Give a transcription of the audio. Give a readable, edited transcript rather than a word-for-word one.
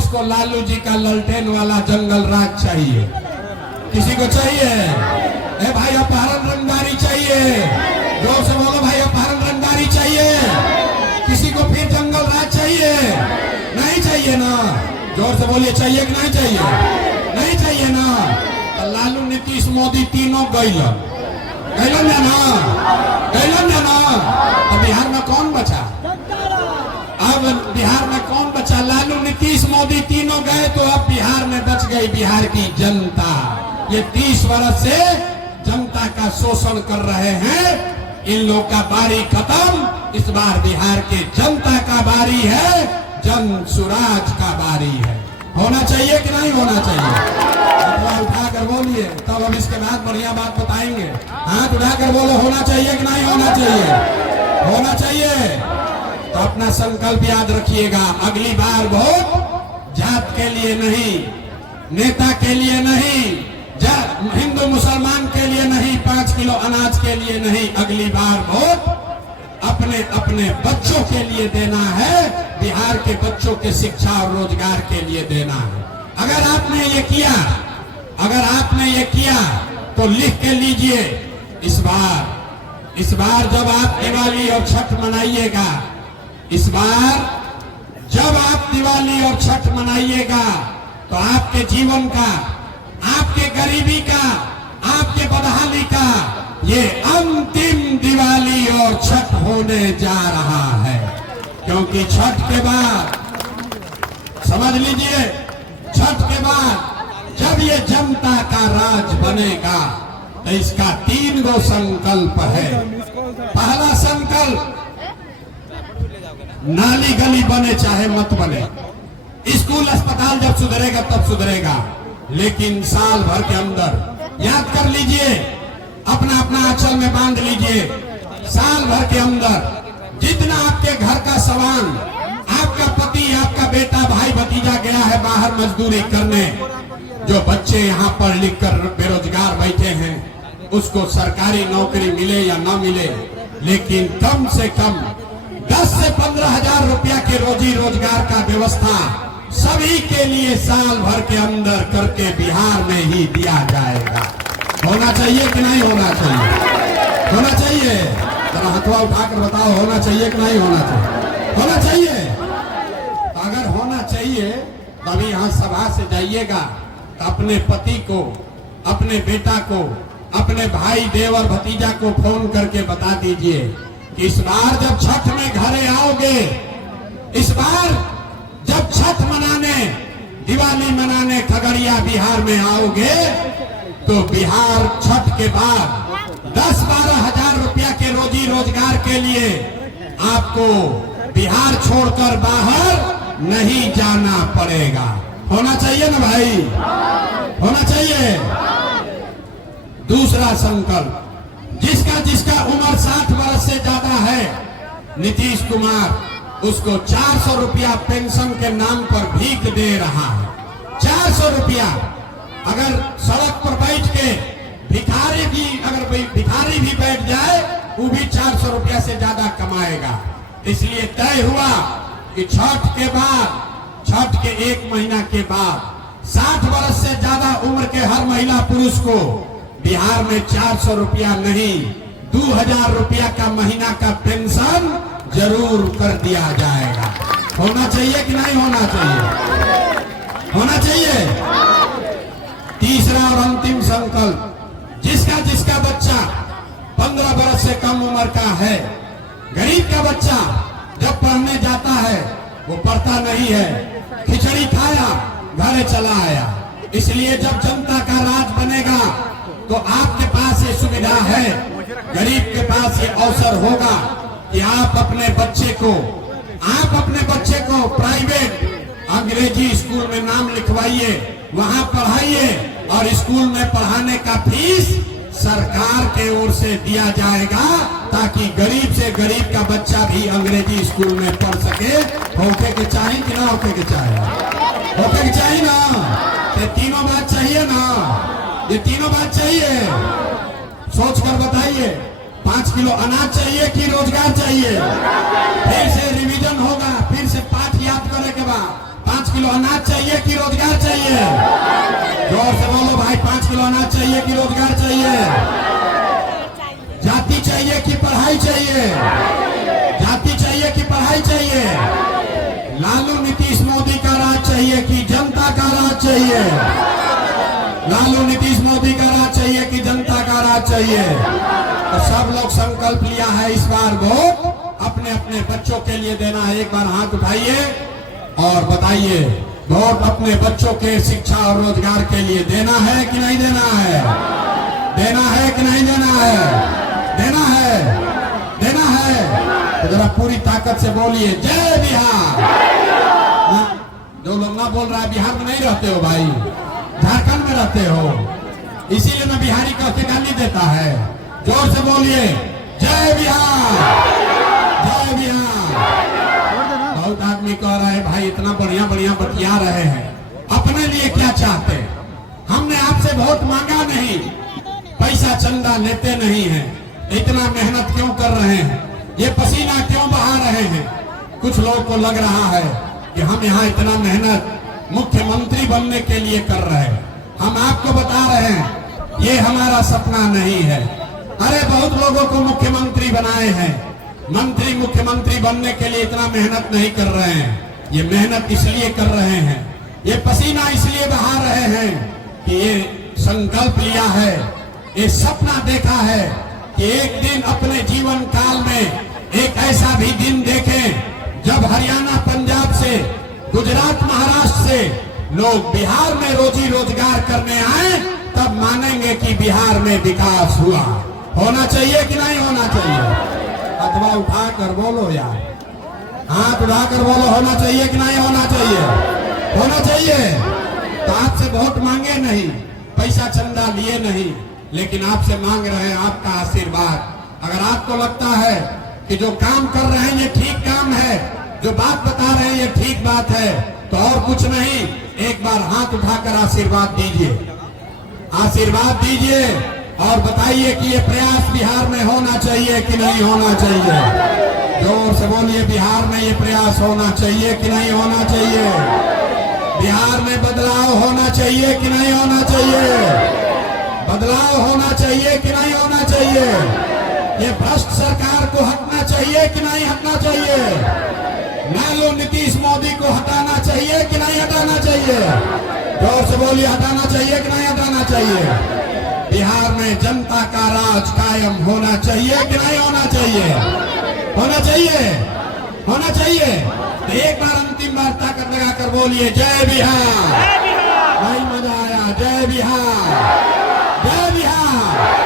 जिसको लालू जी का ललटेन वाला जंगल राज चाहिए? किसी को चाहिए? ए भाई अपहरण रंगदारी चाहिए? जोर से बोलो भाई, अपहरण रंगदारी चाहिए? किसी को फिर जंगल राज चाहिए? नहीं चाहिए ना? जोर से बोलिए, चाहिए कि नहीं चाहिए? नहीं चाहिए ना? तो लालू, नीतीश, मोदी तीनों गैलन ना, तो बिहार में कौन बचा? अब बिहार में कौन बचा? लालू, नीतीश, मोदी तीनों गए तो अब बिहार में बच गई बिहार की जनता। ये 30 वर्ष से जनता का शोषण कर रहे हैं, इन लोग का बारी खत्म। इस बार बिहार के जनता का बारी है, जन सुराज का बारी है। होना चाहिए कि नहीं होना चाहिए? उठाकर बोलिए, तब हम इसके बाद बढ़िया बात बताएंगे। हाथ उठाकर बोलो, होना चाहिए कि नहीं होना चाहिए? होना चाहिए। तो अपना संकल्प याद रखिएगा, अगली बार वोट जात के लिए नहीं, नेता के लिए नहीं, हिंदू मुसलमान के लिए नहीं, 5 किलो अनाज के लिए नहीं, अगली बार वोट अपने अपने बच्चों के लिए देना है, बिहार के बच्चों के शिक्षा और रोजगार के लिए देना है। अगर आपने ये किया तो लिख के लीजिए, इस बार जब आप दिवाली और छठ मनाइएगा, इस बार जब आप दिवाली और छठ मनाइएगा तो आपके जीवन का, आपके गरीबी का, आपके बदहाली का ये अंतिम दिवाली और छठ होने जा रहा है। क्योंकि छठ के बाद, समझ लीजिए, छठ के बाद जब ये जनता का राज बनेगा तो इसका 3 गो संकल्प है। पहला संकल्प, नाली गली बने चाहे मत बने, स्कूल अस्पताल जब सुधरेगा तब सुधरेगा, लेकिन साल भर के अंदर, याद कर लीजिए, अपना अपना आंचल में बांध लीजिए, साल भर के अंदर जितना आपके घर का सामान, आपका पति, आपका बेटा, भाई भतीजा गया है बाहर मजदूरी करने, जो बच्चे यहाँ पढ़ लिख कर बेरोजगार बैठे हैं, उसको सरकारी नौकरी मिले या ना मिले, लेकिन कम से कम 10 से 15 हजार रुपया के रोजी रोजगार का व्यवस्था सभी के लिए साल भर के अंदर करके बिहार में ही दिया जाएगा। होना चाहिए कि नहीं होना चाहिए? होना चाहिए। जरा हथवा उठाकर बताओ, होना चाहिए कि नहीं होना चाहिए? होना चाहिए। तो अगर होना चाहिए तभी यहाँ सभा से जाइएगा तो अपने पति को, अपने बेटा को, अपने भाई, देवर, भतीजा को फोन करके बता दीजिए कि इस बार जब छठ में घरे आओगे, इस बार जब छठ मनाने, दिवाली मनाने खगड़िया बिहार में आओगे तो बिहार छठ के बाद 10-12 हजार रुपया के रोजी रोजगार के लिए आपको बिहार छोड़कर बाहर नहीं जाना पड़ेगा। होना चाहिए ना भाई? होना चाहिए। दूसरा संकल्प, जिसका उम्र 60 वर्ष से ज्यादा है, नीतीश कुमार उसको 400 रुपया पेंशन के नाम पर भीख दे रहा है। 400 रुपया। अगर सड़क पर बैठ के भिखारी भी बैठ जाए, वो भी 400 रुपया से ज्यादा कमाएगा। इसलिए तय हुआ कि छठ के बाद, छठ के 1 महीना के बाद 60 वर्ष से ज्यादा उम्र के हर महिला पुरुष को बिहार में 400 रुपया नहीं, 2000 रुपया का महीना का पेंशन जरूर कर दिया जाएगा। होना चाहिए कि नहीं होना चाहिए? होना चाहिए। तीसरा और अंतिम संकल्प, जिसका बच्चा 15 वर्ष से कम उम्र का है, गरीब का बच्चा जब पढ़ने जाता है वो पढ़ता नहीं है, खिचड़ी खाया घरे चला आया। इसलिए जब जनता का राज बनेगा तो आपके पास ये सुविधा है, गरीब के पास ये अवसर होगा कि आप अपने बच्चे को प्राइवेट अंग्रेजी स्कूल में नाम लिखवाइए, वहां पढ़ाइए, और स्कूल में पढ़ाने का फीस सरकार के ओर से दिया जाएगा, ताकि गरीब से गरीब का बच्चा भी अंग्रेजी स्कूल में पढ़ सके। होके के चाहिए कि ना होके के चाहिए? होके के चाहिए ना? ये तीनों बात चाहिए ना? ये तीनों बात चाहिए। सोच कर बताइए, 5 किलो अनाज चाहिए कि रोजगार चाहिए? फिर से रिवीजन होगा, फिर से पाठ याद करने के बाद 5 किलो अनाज चाहिए कि रोजगार चाहिए? जोर से बोलो भाई, 5 किलो अनाज चाहिए कि रोजगार चाहिए? जाति चाहिए कि पढ़ाई चाहिए? जाति चाहिए कि पढ़ाई चाहिए? लालू नीतीश मोदी का राज चाहिए कि जनता का राज चाहिए? लालू नीतीश मोदी का राज चाहिए कि जनता का राज चाहिए? तो सब लोग संकल्प लिया है इस बार वोट अपने अपने बच्चों के लिए देना है। एक बार हाथ उठाइए और बताइए, वोट अपने बच्चों के शिक्षा और रोजगार के लिए देना है कि नहीं देना है? देना है कि नहीं देना है? देना है, देना है। तो जरा पूरी ताकत से बोलिए जय बिहार। जो लोग ना बोल रहा है, बिहार में नहीं रहते हो भाई, झारखंड में रहते हो, इसीलिए मैं बिहारी कह के गाली देता है। जोर से बोलिए जय बिहार, जय बिहार। बहुत आदमी कह रहे हैं भाई इतना बढ़िया बढ़िया बतिया रहे हैं, अपने लिए क्या चाहते हैं? हमने आपसे वोट मांगा नहीं, पैसा चंदा लेते नहीं है, इतना मेहनत क्यों कर रहे हैं, ये पसीना क्यों बहा रहे हैं? कुछ लोगों को लग रहा है कि हम यहाँ इतना मेहनत मुख्यमंत्री बनने के लिए कर रहे हैं। हम आपको बता रहे हैं ये हमारा सपना नहीं है। अरे बहुत लोगों को मुख्यमंत्री बनाए हैं, मंत्री मुख्यमंत्री बनने के लिए इतना मेहनत नहीं कर रहे हैं। ये मेहनत इसलिए कर रहे हैं, ये पसीना इसलिए बहा रहे हैं कि ये संकल्प लिया है, ये सपना देखा है कि एक दिन अपने जीवन काल में एक ऐसा भी दिन देखें जब हरियाणा पंजाब से, गुजरात महाराष्ट्र से लोग बिहार में रोजी रोजगार करने आए, तब मानेंगे कि बिहार में विकास हुआ। होना चाहिए कि नहीं होना चाहिए? अथवा उठाकर बोलो यार, हाथ उठाकर बोलो, होना चाहिए कि नहीं होना चाहिए? होना चाहिए। तो आपसे वोट मांगे नहीं, पैसा चंदा लिए नहीं, लेकिन आपसे मांग रहे हैं आपका आशीर्वाद। अगर आपको लगता है कि जो काम कर रहे हैं ये ठीक काम है, जो बात बता रहे हैं ये ठीक बात है, तो और कुछ नहीं, एक बार हाथ उठाकर आशीर्वाद दीजिए, आशीर्वाद दीजिए और बताइए कि ये प्रयास बिहार में होना चाहिए कि नहीं होना चाहिए? जोर से बोलिए, बिहार में ये प्रयास होना चाहिए कि नहीं होना चाहिए? बिहार में बदलाव होना चाहिए कि नहीं होना चाहिए? बदलाव होना चाहिए कि नहीं होना चाहिए? ये भ्रष्ट सरकार को हटना चाहिए कि नहीं हटना चाहिए? लालू नीतीश मोदी को हटाना चाहिए कि नहीं हटाना चाहिए? जोर से बोलिए, हटाना चाहिए कि नहीं हटाना चाहिए? बिहार में जनता का राज कायम होना चाहिए कि नहीं होना चाहिए? होना चाहिए, होना चाहिए। तो एक बार अंतिम बार ताकत लगाकर बोलिए जय बिहार। भाई मजा आया, जय बिहार, जय बिहार।